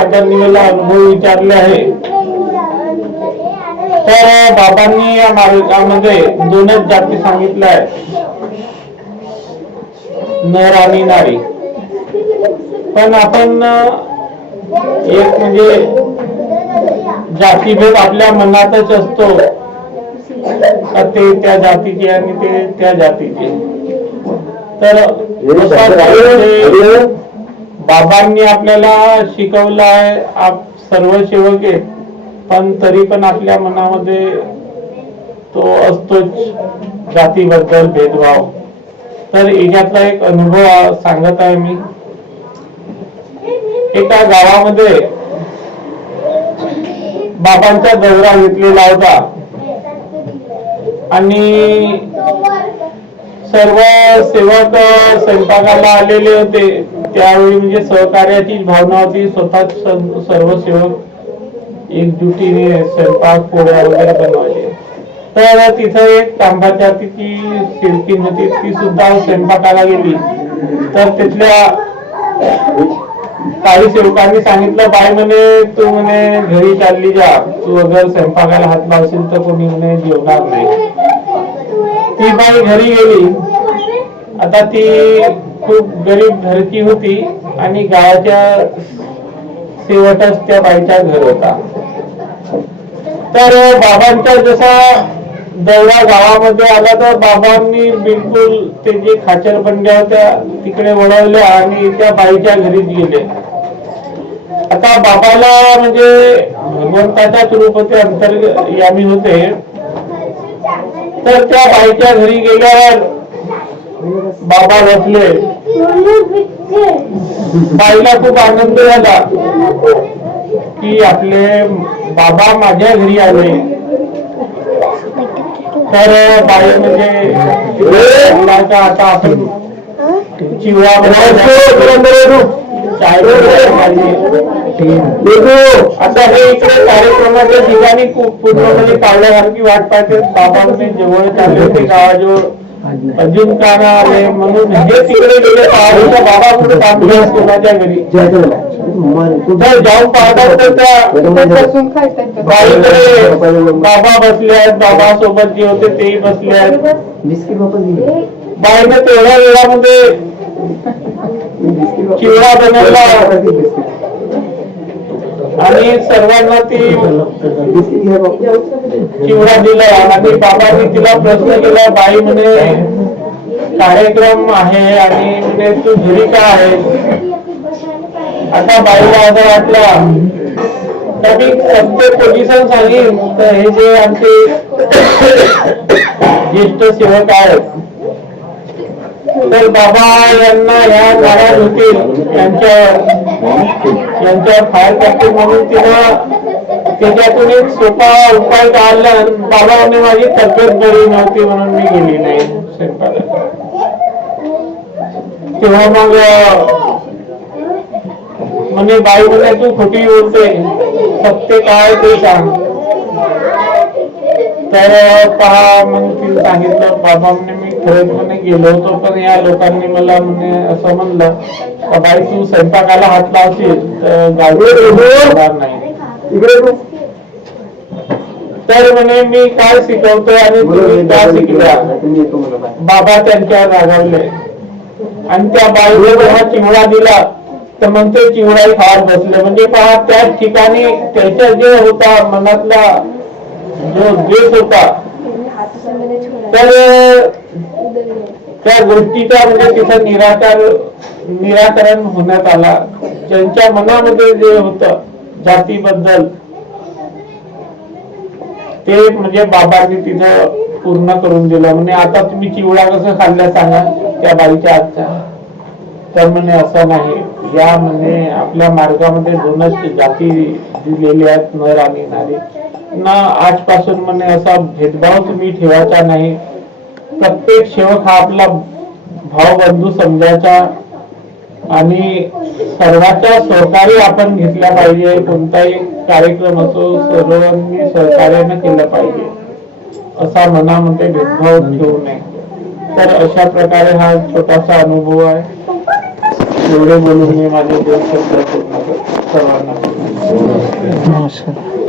मला अनुभव विचारले आहे. तर बाबांनी या मार्गामध्ये दोनच जाती सांगितल्या आहेत. नर आणि नारी पण आपण एक म्हणजे जातीभेद आपल्या मनातच असतो. ते त्या जातीचे आणि ते त्या जातीचे. तर बाबांनी आपल्याला शिकवलं आहे आप सर्व सेवक आहेत पण तरी पण आपल्या मनामध्ये तो असतोच जातीबद्दल भेदभाव. तर याच्यातला एक अनुभव सांगत आहे मी. एका गावामध्ये बाबांचा दौरा घेतलेला होता. आणि सर्व सेवक स्वयंपाकाला आलेले होते. त्यावेळी म्हणजे सहकार्याची भावना होती. स्वतः सर्व सेवक एकजुटीने स्वयंपाक पोळ्या वगैरे बनवायचे. तर तिथं एक तांबाच्या जातीची शिल्पी होती. ती सुद्धा स्वयंपाकाला गेली. तर तिथल्या काही सेवकांनी सांगितलं बाय म्हणे तू म्हणे घरी चालली जा. तू अगर स्वयंपाकाला हात लावशील तर कोणी म्हणे जेवणार नाही. ती बाई घरी गेली. आता ती खूप गरीब घरची होती आणि गावाच्या शेवटच त्या बाईचा घर होता. तर बाबांचा जसा दौरा गावामध्ये आला तर बाबांनी बिलकुल ते जे खाचर बंड्या होत्या तिकडे वळवल्या आणि त्या बाईच्या घरीच गेले. आता बाबाला म्हणजे भगवंताच्याच रूप होते अंतर्यामी होते. तर त्या बाईच्या घरी गेल्यावर बाबा बसले. बाईला खूप आनंद झाला की आपले बाबा माझ्या घरी आले. तर बाई म्हणजे म्हणला आता आपण आता हे इकडे कार्यक्रमाच्या ठिकाणी खूप पूर्णपणे पाळण्यासारखी वाट पाहते. बाबांनी जवळ चालले होते गावाजवळ. अजून का आले म्हणून हे तिकडे गेले बाबा कुठे कोणाच्या घरी जाऊन पाहतात तर त्या बाईकडे बाबा बसले आहेत बाबा सोबत जे होते तेही बसले आहेत बाईने तेवढ्या वेळामध्ये चिवडा बनवला आणि सर्वांना ती चिवडा दिला आणि बाबांनी तिला प्रश्न केला बाई म्हणे कार्यक्रम आहे आणि म्हणे तू घरी का आहे आता बाईला असं वाटला. तर मी सत्य पोझिशन सांगेन तर हे जे आमचे ज्येष्ठ सेवक आहेत तर बाबा यांना या नाराज होतील त्यांच्या यांच्या फायर करतील म्हणून तिला त्याच्यातून एक सोपा उपाय काढला बाबा म्हणे माझी तब्येत बरी नव्हती म्हणून मी गेली नाही. तेव्हा मग म्हणे बाई म्हणे तू खोटी बोलते. सत्य काय ते सांग. तर पहा मग तिने सांगितलं बाबा म्हणे मी खरंच म्हणे गेलो होतो पण या लोकांनी मला म्हणे असं म्हणलं का बाई तू स्वयंपाकाला हात लावशील तर गावी नाही. तर म्हणे मी काय शिकवतोय आणि तुम्ही काय शिकल्या बाबा त्यांच्यावर रागावले. आणि त्या बाईने जेव्हा चिवडा दिला. तर मग ते चिवडाही खात बसले. म्हणजे पहा त्या ठिकाणी त्याच्या जे होता मनातला जो द्वेष होता तर त्या गोष्टीचा म्हणजे तिथं निराकार निराकरण होण्यात आला. ज्यांच्या मनामध्ये जे होत जातीबद्दल ते म्हणजे बाबांनी तिथं पूर्ण करून दिलं. म्हणजे आता तुम्ही चिवडा कसं खाल्ल्या सांगा त्या बाईच्या आजच्या तर म्हणे असं नाही. या म्हणे आपल्या मार्गामध्ये दोनच जाती दिलेल्या आहेत नर आणि नारी. ना आजपासून म्हणे असा भेदभाव तुम्ही ठेवायचा नाही. प्रत्येक सेवक हा आपला भावबंधू समजायचा आणि सर्वांच्या सहकार्य आपण घेतल्या पाहिजे. कोणताही कार्यक्रम असो सर्वांनी सहकार्यानं केलं पाहिजे. असा मनामध्ये भेदभाव ठेवू नये. तर अशा प्रकारे हा छोटासा अनुभव आहे. एवढे बोलून मी माझे दोन शब्द सर्वांना नमस्कार.